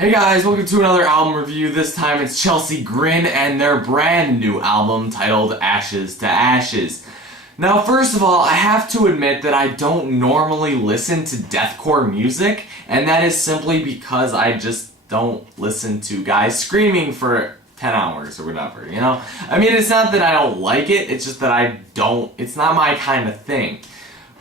Hey guys, welcome to another album review. This time it's Chelsea Grin and their brand new album titled Ashes to Ashes. Now, first of all, I have to admit that I don't normally listen to deathcore music, and that is simply because I just don't listen to guys screaming for 10 hours or whatever, you know? I mean, it's not that I don't like it, it's just that it's not my kind of thing.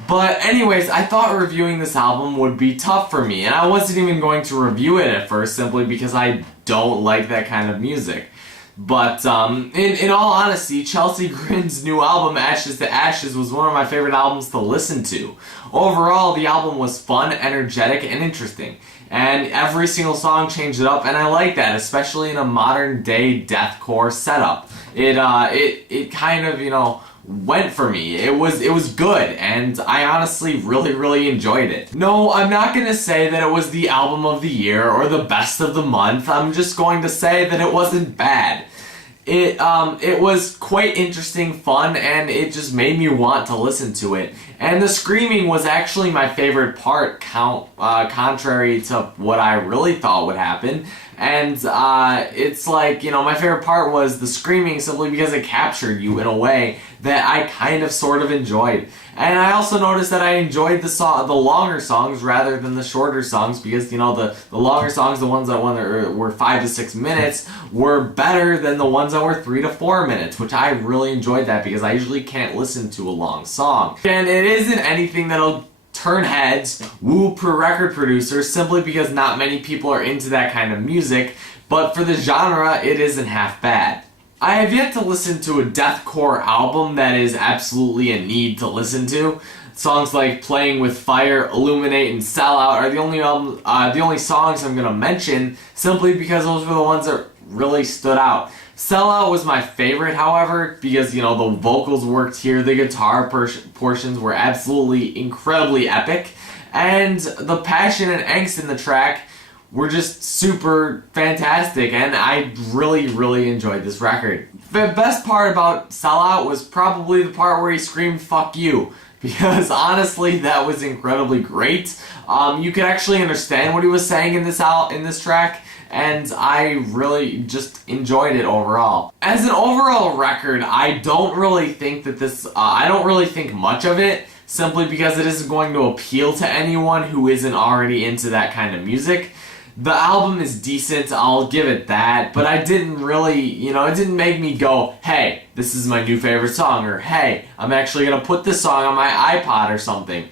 But anyways, I thought reviewing this album would be tough for me, and I wasn't even going to review it at first simply because I don't like that kind of music. But in all honesty, Chelsea Grin's new album, Ashes to Ashes, was one of my favorite albums to listen to. Overall, the album was fun, energetic, and interesting. And every single song changed it up, and I like that, especially in a modern-day deathcore setup. It kind of, went for me. It was good, and I honestly really enjoyed it. No, I'm not gonna say that it was the album of the year or the best of the month. I'm just going to say that it wasn't bad. It was quite interesting, fun, and it just made me want to listen to it. And the screaming was actually my favorite part, contrary to what I really thought would happen. And it's like, my favorite part was the screaming simply because it captured you in a way that I kind of sort of enjoyed. And I also noticed that I enjoyed the longer songs rather than the shorter songs because, the longer songs, the ones that were 5 to 6 minutes, were better than the ones that were 3 to 4 minutes, which I really enjoyed that because I usually can't listen to a long song. And it isn't anything that'll turn heads, woo per record producers, simply because not many people are into that kind of music, but for the genre, it isn't half bad. I have yet to listen to a deathcore album that is absolutely a need to listen to. Songs like Playing with Fire, Illuminate, and Sellout are the only songs I'm gonna mention, simply because those were the ones that really stood out. Sellout was my favorite, however, because, the vocals worked here, the guitar portions were absolutely incredibly epic, and the passion and angst in the track were just super fantastic, and I really enjoyed this record. The best part about Sellout was probably the part where he screamed, "Fuck you," because honestly, that was incredibly great. You could actually understand what he was saying in this track, and I really just enjoyed it overall. As an overall record, I don't really think that I don't really think much of it, simply because it isn't going to appeal to anyone who isn't already into that kind of music. The album is decent, I'll give it that, but I didn't really, it didn't make me go, hey, this is my new favorite song, or hey, I'm actually gonna put this song on my iPod or something.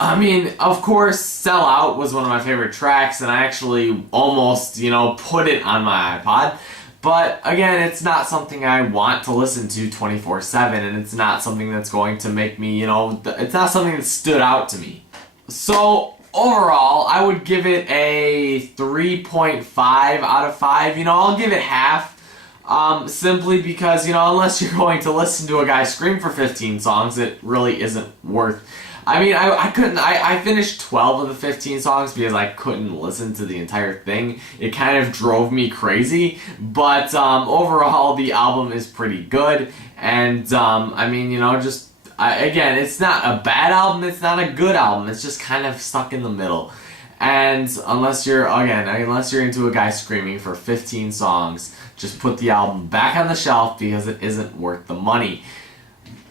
I mean, of course, Sell Out was one of my favorite tracks, and I actually almost, put it on my iPod. But again, it's not something I want to listen to 24/7, and it's not something that's going to make me, it's not something that stood out to me. So, overall, I would give it a 3.5 out of 5. I'll give it half. Simply because, unless you're going to listen to a guy scream for 15 songs, it really isn't worth. I mean, I finished 12 of the 15 songs because I couldn't listen to the entire thing. It kind of drove me crazy, but overall, the album is pretty good, and I mean, again, it's not a bad album, it's not a good album, it's just kind of stuck in the middle. And unless you're into a guy screaming for 15 songs, just put the album back on the shelf because it isn't worth the money.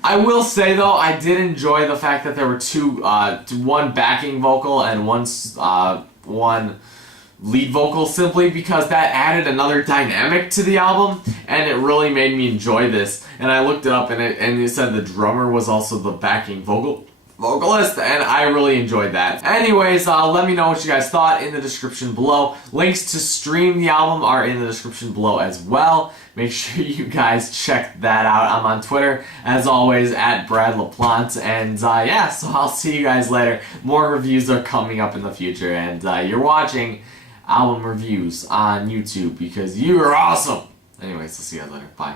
I will say though, I did enjoy the fact that there were one backing vocal and one lead vocal, simply because that added another dynamic to the album, and it really made me enjoy this. And I looked it up, and it said the drummer was also the backing vocalist, and I really enjoyed that. Anyways, let me know what you guys thought in the description below. Links to stream the album are in the description below as well. Make sure you guys check that out. I'm on Twitter, as always, at Brad LaPlante, and yeah, so I'll see you guys later. More reviews are coming up in the future, and you're watching album reviews on YouTube because you are awesome. Anyways, I'll see you guys later. Bye.